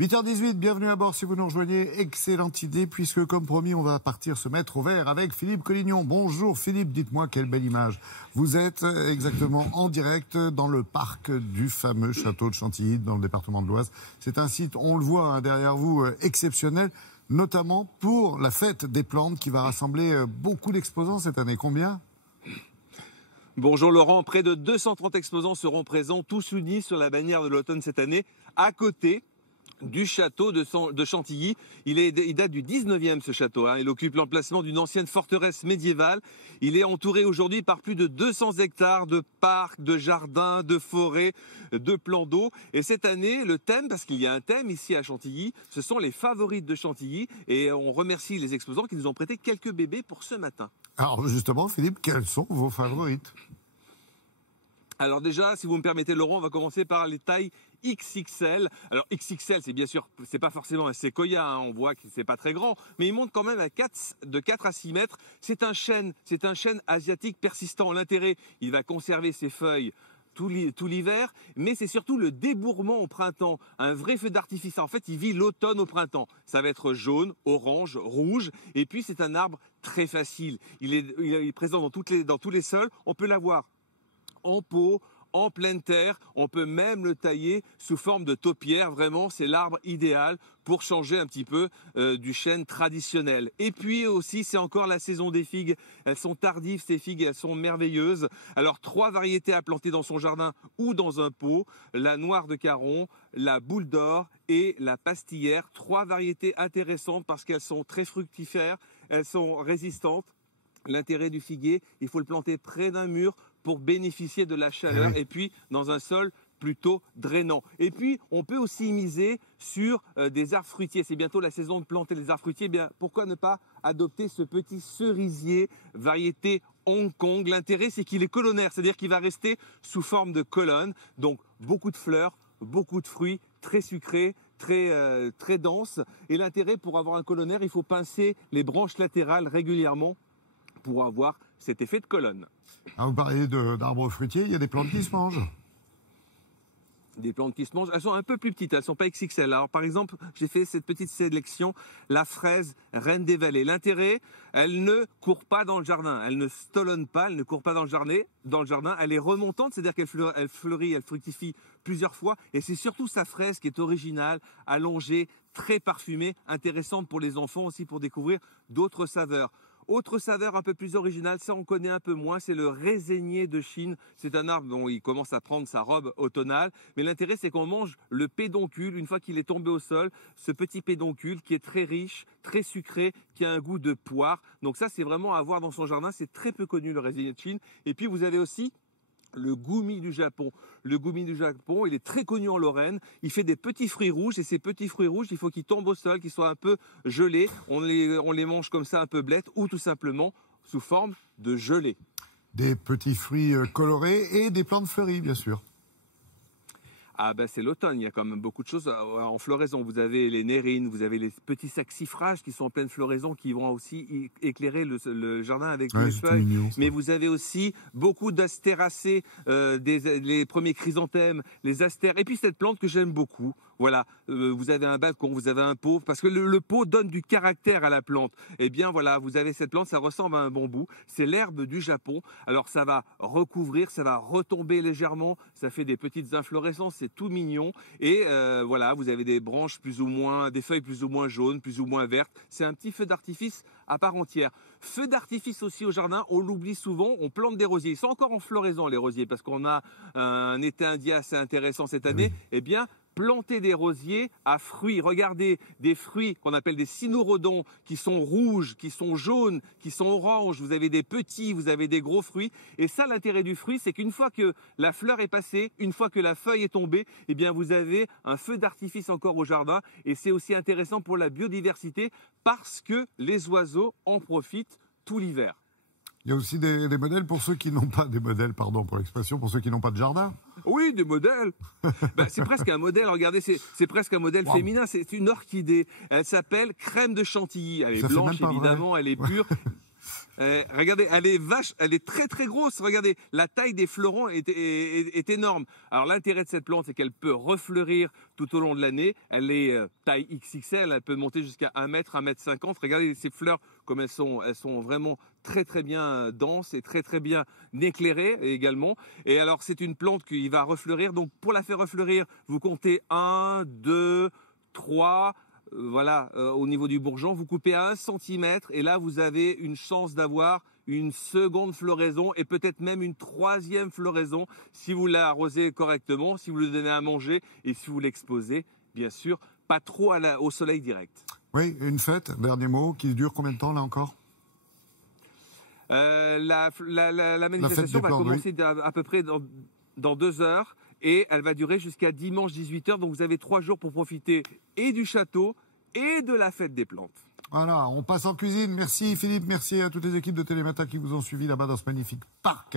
8h18, bienvenue à bord si vous nous rejoignez. Excellente idée puisque comme promis on va partir se mettre au vert avec Philippe Collignon. Bonjour Philippe, dites-moi quelle belle image. Vous êtes exactement en direct dans le parc du fameux château de Chantilly dans le département de l'Oise. C'est un site, on le voit derrière vous, exceptionnel, notamment pour la fête des plantes qui va rassembler beaucoup d'exposants cette année. Combien ? Bonjour Laurent, près de 230 exposants seront présents, tous unis sur la bannière de l'automne cette année, à côté du château de Chantilly. Il date du 19e ce château. Il occupe l'emplacement d'une ancienne forteresse médiévale. Il est entouré aujourd'hui par plus de 200 hectares de parcs, de jardins, de forêts, de plans d'eau. Et cette année, le thème, parce qu'il y a un thème ici à Chantilly, ce sont les favorites de Chantilly. Et on remercie les exposants qui nous ont prêté quelques bébés pour ce matin. Alors justement Philippe, quelles sont vos favorites ? Alors déjà, si vous me permettez Laurent, on va commencer par les tailles XXL. Alors XXL, c'est bien sûr, c'est pas forcément un séquoia, on voit que c'est pas très grand, mais il monte quand même de 4 à 6 mètres. C'est un chêne asiatique persistant. L'intérêt, il va conserver ses feuilles tout l'hiver, mais c'est surtout le débourrement au printemps, un vrai feu d'artifice. En fait, il vit l'automne au printemps. Ça va être jaune, orange, rouge, et puis c'est un arbre très facile. Il est présent dans tous les sols. On peut l'avoir en pot, en pleine terre, on peut même le tailler sous forme de taupière. Vraiment, c'est l'arbre idéal pour changer un petit peu du chêne traditionnel. Et puis aussi, c'est encore la saison des figues. Elles sont tardives, ces figues, elles sont merveilleuses. Alors, 3 variétés à planter dans son jardin ou dans un pot. La noire de Caron, la boule d'or et la pastillère. 3 variétés intéressantes parce qu'elles sont très fructifères, elles sont résistantes. L'intérêt du figuier, il faut le planter près d'un mur pour bénéficier de la chaleur et puis dans un sol plutôt drainant. Et puis, on peut aussi miser sur des arbres fruitiers. C'est bientôt la saison de planter les arbres fruitiers. Eh bien, pourquoi ne pas adopter ce petit cerisier, variété Hong Kong? L'intérêt, c'est qu'il est colonnaire, c'est-à-dire qu'il va rester sous forme de colonne. Donc, beaucoup de fleurs, beaucoup de fruits, très sucrés, très denses. Et l'intérêt, pour avoir un colonnaire, il faut pincer les branches latérales régulièrement pour avoir cet effet de colonne. Vous parlez d'arbres fruitiers, il y a des plantes qui se mangent. Des plantes qui se mangent, elles sont un peu plus petites, elles ne sont pas XXL. Alors par exemple, j'ai fait cette petite sélection, la fraise reine des vallées. L'intérêt, elle ne court pas dans le jardin, elle ne stolonne pas, elle ne court pas dans le jardin, elle est remontante, c'est-à-dire qu'elle fleurit, elle fructifie plusieurs fois. Et c'est surtout sa fraise qui est originale, allongée, très parfumée, intéressante pour les enfants aussi pour découvrir d'autres saveurs. Autre saveur un peu plus originale, ça on connaît un peu moins, c'est le raisignier de Chine. C'est un arbre dont il commence à prendre sa robe automnale. Mais l'intérêt, c'est qu'on mange le pédoncule une fois qu'il est tombé au sol. Ce petit pédoncule qui est très riche, très sucré, qui a un goût de poire. Donc ça, c'est vraiment à avoir dans son jardin. C'est très peu connu, le raisignier de Chine. Et puis, vous avez aussi le goumi du Japon. Le goumi du Japon, il est très connu en Lorraine. Il fait des petits fruits rouges et ces petits fruits rouges, il faut qu'ils tombent au sol, qu'ils soient un peu gelés. On les mange comme ça un peu blettes ou tout simplement sous forme de gelée. Des petits fruits colorés et des plantes fleuries, bien sûr. Ah ben c'est l'automne, il y a quand même beaucoup de choses en floraison. Vous avez les nérines, vous avez les petits saxifrages qui sont en pleine floraison, qui vont aussi éclairer le jardin avec les feuilles. Mignon, mais vous avez aussi beaucoup d'astéracées, les premiers chrysanthèmes, les astères. Et puis cette plante que j'aime beaucoup, voilà, vous avez un balcon, vous avez un pot, parce que le pot donne du caractère à la plante. Eh bien voilà, vous avez cette plante, ça ressemble à un bambou, c'est l'herbe du Japon. Alors ça va recouvrir, ça va retomber légèrement, ça fait des petites inflorescences, c'est tout mignon. Et voilà, vous avez des branches plus ou moins, des feuilles plus ou moins jaunes, plus ou moins vertes. C'est un petit feu d'artifice à part entière. Feu d'artifice aussi au jardin, on l'oublie souvent, on plante des rosiers. Ils sont encore en floraison les rosiers, parce qu'on a un été indien assez intéressant cette année. Eh bien, planter des rosiers à fruits. Regardez, des fruits qu'on appelle des cynorrhodons qui sont rouges, qui sont jaunes, qui sont oranges. Vous avez des petits, vous avez des gros fruits. Et ça, l'intérêt du fruit, c'est qu'une fois que la fleur est passée, une fois que la feuille est tombée, eh bien, vous avez un feu d'artifice encore au jardin. Et c'est aussi intéressant pour la biodiversité parce que les oiseaux en profitent tout l'hiver. Il y a aussi des modèles pour ceux qui n'ont pas des modèles, pardon pour l'expression, pour ceux qui n'ont pas de jardin. Oui, des modèles. C'est presque un modèle, regardez, c'est presque un modèle féminin, c'est une orchidée. Elle s'appelle Crème de Chantilly. Elle est blanche, évidemment, elle est pure. Regardez, elle est très très grosse. Regardez, la taille des fleurons est énorme. Alors l'intérêt de cette plante, c'est qu'elle peut refleurir tout au long de l'année. Elle est taille XXL, elle peut monter jusqu'à 1 mètre, 1 mètre 50. Regardez ces fleurs comme elles sont vraiment très très bien denses et très très bien éclairées également. Et alors c'est une plante qui va refleurir. Donc pour la faire refleurir, vous comptez 1, 2, 3... Voilà, au niveau du bourgeon, vous coupez à 1 cm et là vous avez une chance d'avoir une seconde floraison et peut-être même une 3e floraison si vous l'arrosez correctement, si vous lui donnez à manger et si vous l'exposez, bien sûr, pas trop au soleil direct. Oui, une fête, dernier mot, qui dure combien de temps là encore? La manifestation va commencer à peu près dans 2 heures. Et elle va durer jusqu'à dimanche 18h. Donc vous avez 3 jours pour profiter et du château et de la fête des plantes. Voilà, on passe en cuisine. Merci Philippe, merci à toutes les équipes de Télématin qui vous ont suivi là-bas dans ce magnifique parc.